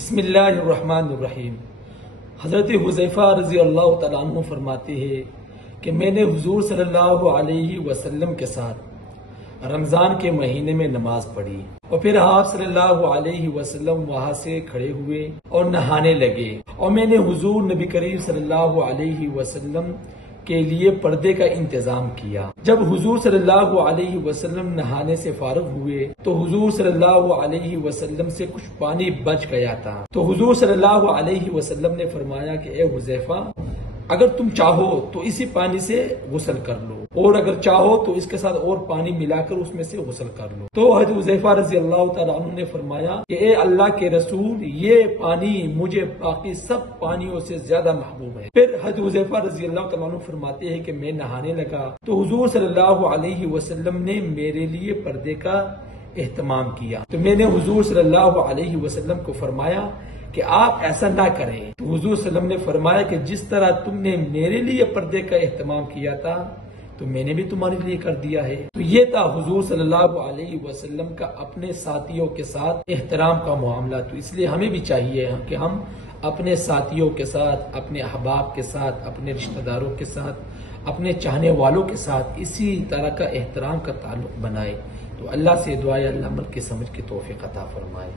بسم اللہ الرحمن الرحیم۔ حضرت حذیفہ رضی اللہ تعالیٰ عنہ فرماتے ہیں کہ میں نے حضور صلی اللہ علیہ وسلم کے ساتھ رمضان کے مہینے میں نماز پڑھی اور پھر آپ صلی اللہ علیہ وسلم وہاں سے کھڑے ہوئے اور نہانے لگے، اور میں نے حضور نبی کریم صلی اللہ علیہ وسلم کے لیے پردے کا انتظام کیا۔ جب حضور صلی اللہ علیہ وسلم نہانے سے فارغ ہوئے تو حضور صلی اللہ علیہ وسلم سے کچھ پانی بچ گیا تھا، تو حضور صلی اللہ علیہ وسلم نے فرمایا کہ اے حذیفہ، اگر تم چاہو تو اسی پانی سے غسل کر لو، اور اگر چاہو تو اس کے ساتھ اور پانی ملا کر اس میں سے غسل کر لو۔ تو حضرت حذیفہ رضی اللہ تعالیٰ عنہ نے فرمایا کہ اے اللہ کے رسول، یہ پانی مجھے باقی سب پانیوں سے زیادہ محبوب ہے۔ پھر حضرت حذیفہ رضی اللہ تعالیٰ عنہ فرماتے ہیں کہ میں نہانے لگا تو حضور صلی اللہ علیہ وسلم نے میرے لیے پردے کا اہتمام کیا، تو میں نے حضور صلی اللہ علیہ وسلم کو فرمایا کہ آپ ایسا نہ کریں، تو حضور صلی اللہ علیہ وسلم نے فرمایا کہ جس طرح تم نے میرے لیے پردے کا اہتمام کیا تھا تو میں نے بھی تمہارے لیے کر دیا ہے۔ تو یہ تھا حضور صلی اللہ علیہ وسلم کا اپنے ساتھیوں کے ساتھ احترام کا معاملہ۔ تو اس لیے ہمیں بھی چاہیے کہ ہم اپنے ساتھیوں کے ساتھ، اپنے احباب کے ساتھ، اپنے رشتہ داروں کے ساتھ، اپنے چاہنے والوں کے ساتھ اسی طرح کا احترام کا تعلق بنائے۔ تو اللہ سے دعا ہے اللہ عمل کی سمجھ کی توفیق عطا فرمائے۔